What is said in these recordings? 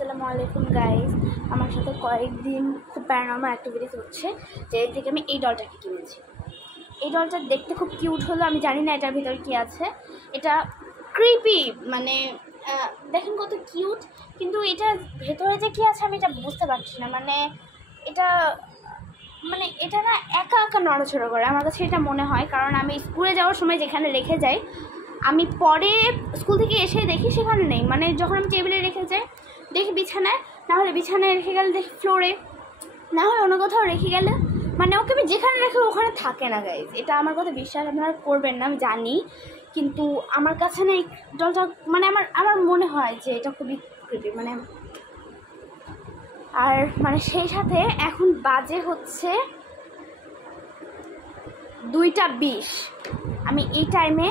আসসালামু আলাইকুম গাইস। আমার সাথে কয়েকদিন খুব প্যারানর্মাল অ্যাক্টিভিটিস হচ্ছে, যে থেকে আমি এই ডলটাকে কিনেছি। এই ডলটা দেখতে খুব কিউট হলো, আমি জানি না এটার ভিতরে কী আছে। এটা ক্রিপি, মানে দেখেন কত কিউট, কিন্তু এটার ভেতরে যে কী আছে আমি এটা বুঝতে পারছি না। এটা না একা একা নড়াচড়া করে, আমার কাছে এটা মনে হয়। কারণ আমি স্কুলে যাওয়ার সময় যেখানে রেখে যাই, আমি পরে স্কুল থেকে এসে দেখি সেখানে নেই। মানে যখন আমি টেবিলে রেখে যাই দেখি বিছানায়, না হলে বিছানায় রেখে গেলে দেখি ফ্লোরে, না হলে অন্য কোথাও রেখে গেলে, মানে ওকে আমি যেখানে রেখে ওখানে থাকে না গাইজ। এটা আমার কথা বিশ্বাস আপনারা করবেন না আমি জানি, কিন্তু আমার কাছে না এই ডলটা মানে আমার মনে হয় যে এটা খুবই ক্রিপি। আর সেই সাথে এখন বাজে হচ্ছে 2টা 20। আমি এই টাইমে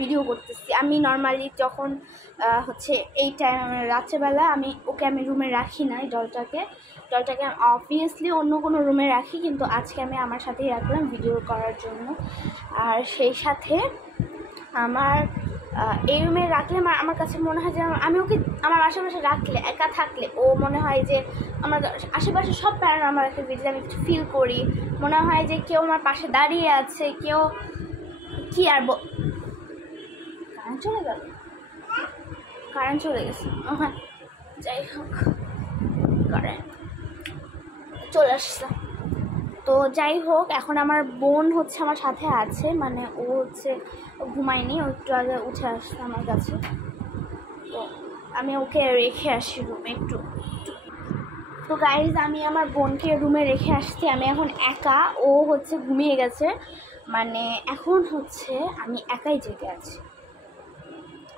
ভিডিও করতেছি। আমি নর্মালি যখন এই টাইম রাত্রেবেলা আমি রুমে রাখি না। এই ডলটাকে অবভিয়াসলি অন্য কোনো রুমে রাখি, কিন্তু আজকে আমি আমার সাথেই রাখলাম ভিডিও করার জন্য। আর সেই সাথে আমার এই রুমে রাখলে আমার কাছে মনে হয় যে আমি ওকে আমার আশেপাশে রাখলে, একা থাকলে ও মনে হয় যে আমার আশেপাশে সব প্যারানর্মাল অ্যাক্টিভিটিস আমি কিছু ফিল করি। মনে হয় যে কেউ আমার পাশে দাঁড়িয়ে আছে, কেউ কি আর কারেন্ট চলে গেছে। হ্যাঁ, যাই হোক, কারেন্ট চলে আসছে। তো যাই হোক, এখন আমার বোন আমার সাথে আছে, মানে ও ঘুমায়নি, ও একটু আগে উঠে আসছে আমার কাছে। তো আমি ওকে রেখে আসি রুমে একটু। তো গাইজ, আমি আমার বোনকে রুমে রেখে আসছি। আমি এখন একা, ও ঘুমিয়ে গেছে। এখন আমি একাই জেগে আছি,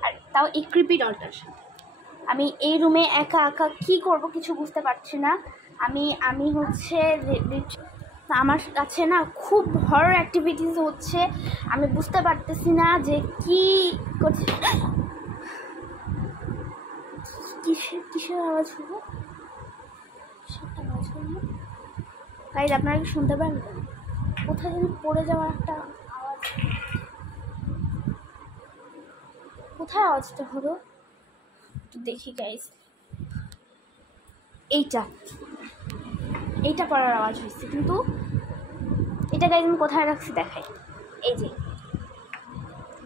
আর তাও এই ক্রিপি ডলটার সাথে। আমি এই রুমে একা একা কী করব কিছু বুঝতে পারছি না। আমি আমার কাছে না খুব হরর অ্যাক্টিভিটিস হচ্ছে, আমি বুঝতে পারতেছি না যে কী করছে। কিসের আওয়াজ হলো? গাইজ, আপনারা কি শুনতে পারবেন? কোথায় যেন পড়ে যাওয়ার একটা আওয়াজ। কোথায় আওয়াজটা হলো একটু দেখি গাইজ। এইটা পড়ার আওয়াজ হচ্ছে, কিন্তু এটা গাইজ আমি কোথায় রাখছি দেখাই। এই যে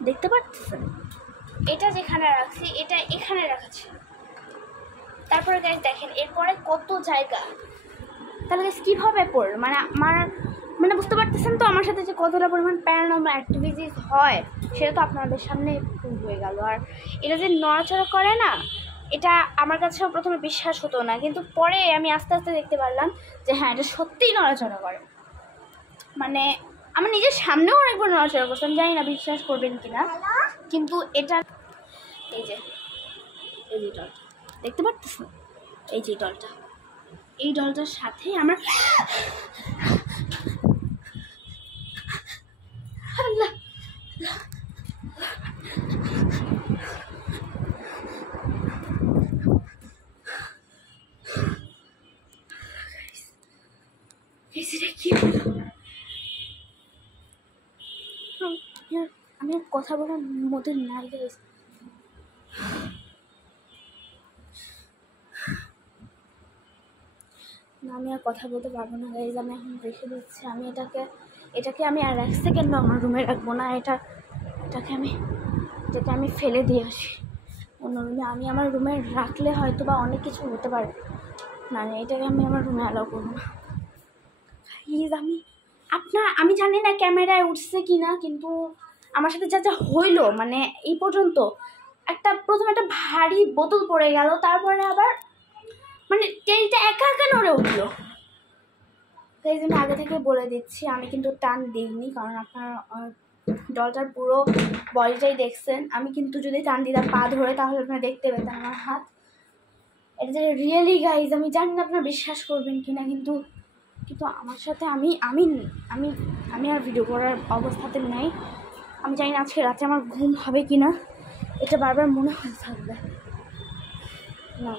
দেখতে পাচ্ছেন, এটা যেখানে রাখছি এটা এখানে রাখা ছিল। তারপরে গাইজ দেখেন এরপরে কত জায়গা, তাহলে গাইজ কীভাবে পড়ল? আমার বুঝতে পারতেছেন তো আমার সাথে যে কতটা পরিমাণ প্যারানর্মাল অ্যাক্টিভিটিস হয়, সেটা তো আপনাদের সামনে প্রুভ হয়ে গেল। আর এটা যে নড়াচড়া করে না, এটা আমার কাছেও প্রথমে বিশ্বাস হতো না, কিন্তু পরে আমি আস্তে আস্তে দেখতে পারলাম যে হ্যাঁ, এটা সত্যিই নড়াচড়া করে। আমার নিজের সামনেও অনেকবার নড়াচড়া করতাম, জানি না বিশ্বাস করবেন কিনা, কিন্তু এটা এই যে ডলটা দেখতে পারতেছেন, এই যে এই ডলটার সাথে আমার কি হলো? আমি কথা বলার মধ্যে নাই গাইস। আমি আর কথা বলতে পারবো না গাইজ, আমি এখন রেখে দিচ্ছি। আমি এটাকে আমি আর 1 সেকেন্ড আমার রুমে রাখবো না। এটাকে আমি ফেলে দিয়ে আসি অন্য রুমে। আমি আমার রুমে রাখলে হয়তো বা অনেক কিছু হতে পারে, না এটাকে আমি আমার রুমে অ্যালাউ করবো না প্লিজ। আমি জানি না ক্যামেরায় উঠছে কি না, কিন্তু আমার সাথে যা হইলো, এই পর্যন্ত প্রথমে একটা ভারী বোতল পড়ে গেল, তারপরে আবার টেলটা একা একা নড়ে উঠলো। তাই জন্য আগে থেকে বলে দিচ্ছি, আমি কিন্তু টান দিইনি, কারণ আপনার ডলটার পুরো বডিটাই দেখছেন। আমি কিন্তু যদি টান দিতাম পা ধরে, তাহলে আপনারা দেখতে পেতেন আমার হাত। এটা যে রিয়েলি গাইজ, আমি জানি না আপনারা বিশ্বাস করবেন কিনা, কিন্তু আমার সাথে আমি আর ভিডিও করার অবস্থাতে নেই। আমি জানি না আজকে রাতে আমার ঘুম হবে কিনা, এটা বারবার মনে হতে থাকবে না।